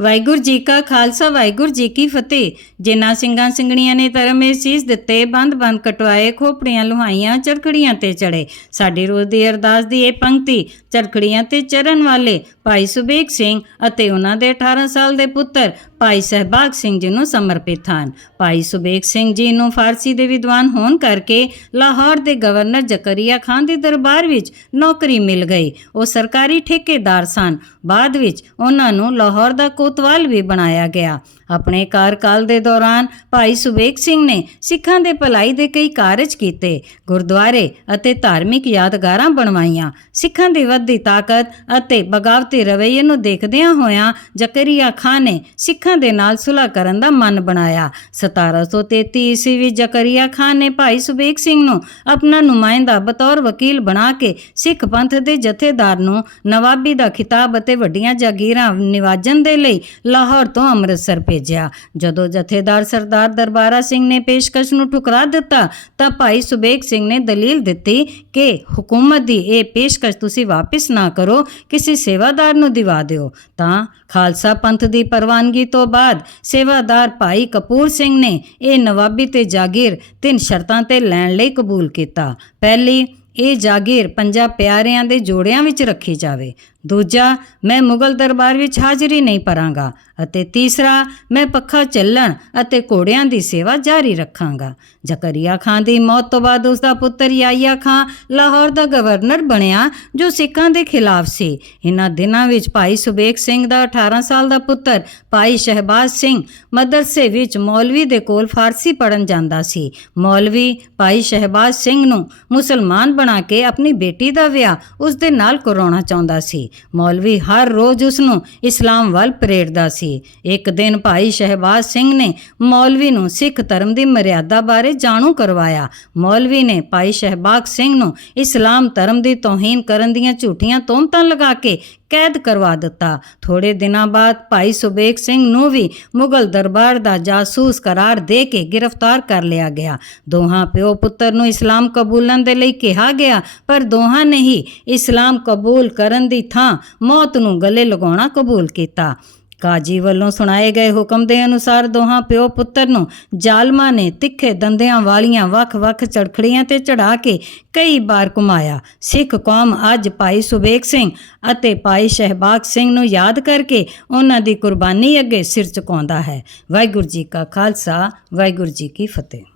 ਵਾਹਿਗੁਰੂ ਜੀ ਕਾ ਖਾਲਸਾ, ਵਾਹਿਗੁਰੂ ਜੀ ਕੀ ਫਤਿਹ। ਜਿਨ੍ਹਾਂ ਸਿੰਘਾਂ ਸਿੰਘਣੀਆਂ ਨੇ ਧਰਮ ਸੀਸ ਦਿੱਤੇ, ਬੰਦ ਬੰਦ ਕਟਵਾਏ, ਖੋਪੜੀਆਂ ਲੁਹਾਈਆਂ ਚਰਖੜੀਆਂ ਤੇ ਚੜੇ। ਸਾਡੀ ਰੋਜ਼ ਦੀ ਅਰਦਾਸ ਦੀ ਇਹ ਪੰਕਤੀ ਚਰਖੜੀਆਂ ਤੇ ਚਰਨ ਵਾਲੇ ਭਾਈ ਸੁਬੇਗ ਸਿੰਘ ਅਤੇ ਉਹਨਾਂ ਦੇ 18 ਸਾਲ ਦੇ ਪੁੱਤਰ ਭਾਈ ਸਹਿਬਾਗ ਸਿੰਘ ਜੀ ਨੂੰ ਸਮਰਪਿਤ ਹਨ। ਭਾਈ ਸੁਬੇਗ ਸਿੰਘ ਜੀ ਨੂੰ ਫਾਰਸੀ ਦੇ ਵਿਦਵਾਨ ਹੋਣ ਕਰਕੇ ਲਾਹੌਰ ਦੇ ਗਵਰਨਰ ਜ਼ਕਰੀਆ ਖਾਨ ਦੇ ਦਰਬਾਰ ਵਿੱਚ ਨੌਕਰੀ ਮਿਲ ਗਈ। ਉਹ ਸਰਕਾਰੀ ਠੇਕੇਦਾਰ ਸਨ। ਬਾਅਦ ਵਿੱਚ ਉਹਨਾਂ ਨੂੰ ਲਾਹੌਰ ਦਾ ਕੋਤਵਾਲ ਵੀ ਬਣਾਇਆ ਗਿਆ। ਆਪਣੇ ਕਾਰਕਾਲ ਦੇ ਦੌਰਾਨ ਭਾਈ ਸੁਬੇਗ ਸਿੰਘ ਨੇ ਸਿੱਖਾਂ ਦੇ ਭਲਾਈ ਦੇ ਕਈ ਕਾਰਜ ਕੀਤੇ, ਗੁਰਦੁਆਰੇ ਅਤੇ ਧਾਰਮਿਕ ਯਾਦਗਾਰਾਂ ਬਣਵਾਈਆਂ। ਸਿੱਖਾਂ ਦੀ ਵੱਧਦੀ ਤਾਕਤ ਅਤੇ ਬਗਾਵਤੀ ਰਵੱਈਏ ਨੂੰ ਦੇਖਦਿਆਂ ਹੋਇਆਂ ਜ਼ਕਰੀਆ ਖਾਨ ਨੇ ਸਿੱਖਾਂ ਦੇ ਨਾਲ ਸੁਲਹ ਕਰਨ ਦਾ ਮਨ ਬਣਾਇਆ। 1733 ਈਸਵੀ ਵਿੱਚ ਜ਼ਕਰੀਆ ਖਾਨ ਨੇ ਭਾਈ ਸੁਬੇਗ ਸਿੰਘ ਨੂੰ ਆਪਣਾ ਨੁਮਾਇੰਦਾ ਬਤੌਰ ਵਕੀਲ ਬਣਾ ਕੇ ਸਿੱਖ ਪੰਥ ਦੇ ਜਥੇਦਾਰ ਨੂੰ ਨਵਾਬੀ ਦਾ ਖਿਤਾਬ ਅਤੇ ਵੱਡੀਆਂ ਜਾਗੀਰਾਂ ਨਿਵਾਜਣ ਦੇ ਲਈ ਲਾਹੌਰ ਤੋਂ ਅੰਮ੍ਰਿਤਸਰ ਭੇਜਿਆ। ਜਦੋਂ ਜਥੇਦਾਰ ਸਰਦਾਰ ਦਰਬਾਰਾ ਸਿੰਘ ਨੇ ਪੇਸ਼ਕਸ਼ ਨੂੰ ਠੁਕਰਾ ਦਿੱਤਾ, ਤਾਂ ਭਾਈ ਸੁਬੇਗ ਸਿੰਘ ਨੇ ਦਲੀਲ ਦਿੱਤੀ ਕਿ ਹੁਕੂਮਤ ਦੀ ਇਹ ਪੇਸ਼ਕਸ਼ ਤੁਸੀਂ ਵਾਪਿਸ ਨਾ ਕਰੋ, ਕਿਸੇ ਸੇਵਾਦਾਰ ਨੂੰ ਦਿਵਾ ਦਿਓ। ਤਾਂ ਖਾਲਸਾ ਪੰਥ ਦੀ ਪ੍ਰਵਾਨਗੀ ਤੋਂ ਬਾਅਦ ਸੇਵਾਦਾਰ ਭਾਈ ਕਪੂਰ ਸਿੰਘ ਨੇ ਇਹ ਨਵਾਬੀ ਤੇ ਜਾਗੀਰ ਤਿੰਨ ਸ਼ਰਤਾਂ ਤੇ ਲੈਣ ਲਈ ਕਬੂਲ ਕੀਤਾ। ਪਹਿਲੀ, ਇਹ ਜਾਗੀਰ ਪੰਜਾਂ ਪਿਆਰਿਆਂ ਦੇ ਜੋੜਿਆਂ ਵਿੱਚ ਰੱਖੀ ਜਾਵੇ। ਦੂਜਾ, ਮੈਂ ਮੁਗਲ ਦਰਬਾਰ ਵਿੱਚ ਹਾਜ਼ਰੀ ਨਹੀਂ ਭਰਾਂਗਾ। ਅਤੇ ਤੀਸਰਾ, ਮੈਂ ਪੱਖਾ ਚੱਲਣ ਅਤੇ ਘੋੜਿਆਂ ਦੀ ਸੇਵਾ ਜਾਰੀ ਰੱਖਾਂਗਾ। ਜ਼ਕਰੀਆ ਖਾਨ ਦੀ ਮੌਤ ਤੋਂ ਬਾਅਦ ਉਸ ਦਾ ਪੁੱਤਰ ਯਾਇਆ ਖਾਨ ਲਾਹੌਰ ਦਾ ਗਵਰਨਰ ਬਣਿਆ, ਜੋ ਸਿੱਖਾਂ ਦੇ ਖਿਲਾਫ ਸੀ। ਇਹਨਾਂ ਦਿਨਾਂ ਵਿੱਚ ਭਾਈ ਸੁਬੇਕ ਸਿੰਘ ਦਾ 18 ਸਾਲ ਦਾ ਪੁੱਤਰ, ਭਾਈ ਸ਼ਹਿਬਾਜ਼ ਸਿੰਘ ਮਦਰਸੇ ਵਿੱਚ ਮੌਲਵੀ ਦੇ ਕੋਲ ਫਾਰਸੀ ਪੜਨ ਜਾਂਦਾ ਸੀ। ਮੌਲਵੀ ਭਾਈ ਸ਼ਹਿਬਾਜ਼ ਸਿੰਘ ਨੂੰ ਮੁਸਲਮਾਨ ਬਣਾ ਕੇ ਆਪਣੀ ਬੇਟੀ ਦਾ ਵਿਆਹ ਉਸ ਦੇ ਨਾਲ ਕਰਾਉਣਾ ਚਾਹੁੰਦਾ ਸੀ। ਮੌਲਵੀ ਹਰ ਰੋਜ਼ ਉਸ ਨੂੰ ਇਸਲਾਮ ਵੱਲ ਪ੍ਰੇਰਦਾ ਸੀ। ਇੱਕ ਦਿਨ ਭਾਈ ਸ਼ਹਿਬਾਜ਼ ਸਿੰਘ ਨੇ ਮੌਲਵੀ ਨੂੰ ਸਿੱਖ ਧਰਮ ਦੀ ਮਰਿਆਦਾ ਬਾਰੇ ਜਾਣੂ ਕਰਵਾਇਆ। ਮੌਲਵੀ ਨੇ ਭਾਈ ਸ਼ਹਿਬਾਜ਼ ਸਿੰਘ ਨੂੰ ਇਸਲਾਮ ਧਰਮ ਦੀ ਤੋਹੀਨ ਕਰਨ ਦੀਆਂ ਝੂਠੀਆਂ ਤੋਹਮਤਾਂ ਲਗਾ ਕੇ ਕੈਦ ਕਰਵਾ ਦਿੱਤਾ। ਥੋੜੇ ਦਿਨਾਂ ਬਾਅਦ ਭਾਈ ਸੁਬੇਗ ਸਿੰਘ ਨੂੰ ਵੀ ਮੁਗਲ ਦਰਬਾਰ ਦਾ ਜਾਸੂਸ ਕਰਾਰ ਦੇ ਕੇ ਗ੍ਰਿਫਤਾਰ ਕਰ ਲਿਆ ਗਿਆ। ਦੋਹਾਂ ਪਿਓ ਪੁੱਤਰ ਨੂੰ ਇਸਲਾਮ ਕਬੂਲਣ ਦੇ ਲਈ ਕਿਹਾ ਗਿਆ, ਪਰ ਦੋਹਾਂ ਨੇ ਹੀ ਇਸਲਾਮ ਕਬੂਲ ਕਰਨ ਦੀ ਥਾਂ ਮੌਤ ਨੂੰ ਗਲੇ ਲਗਾਉਣਾ ਕਬੂਲ ਕੀਤਾ। ਕਾਜੀ ਵੱਲੋਂ ਸੁਣਾਏ ਗਏ ਹੁਕਮ ਦੇ ਅਨੁਸਾਰ ਦੋਹਾਂ ਪਿਓ ਪੁੱਤਰ ਨੂੰ ਜ਼ਾਲਮਾਂ ਨੇ ਤਿੱਖੇ ਦੰਦਿਆਂ ਵਾਲੀਆਂ ਵੱਖ-ਵੱਖ ਚੜਖੜੀਆਂ ਤੇ ਚੜਾ ਕੇ ਕਈ ਵਾਰ ਘੁਮਾਇਆ। ਸਿੱਖ ਕੌਮ ਅੱਜ ਭਾਈ ਸੁਬੇਗ ਸਿੰਘ ਅਤੇ ਭਾਈ ਸ਼ਹਿਬਾਗ ਸਿੰਘ ਨੂੰ ਯਾਦ ਕਰਕੇ ਉਹਨਾਂ ਦੀ ਕੁਰਬਾਨੀ ਅੱਗੇ ਸਿਰ ਝੁਕਾਉਂਦਾ ਹੈ। ਵਾਹਿਗੁਰੂ ਜੀ ਕਾ ਖਾਲਸਾ, ਵਾਹਿਗੁਰੂ ਜੀ ਕੀ ਫਤਿਹ।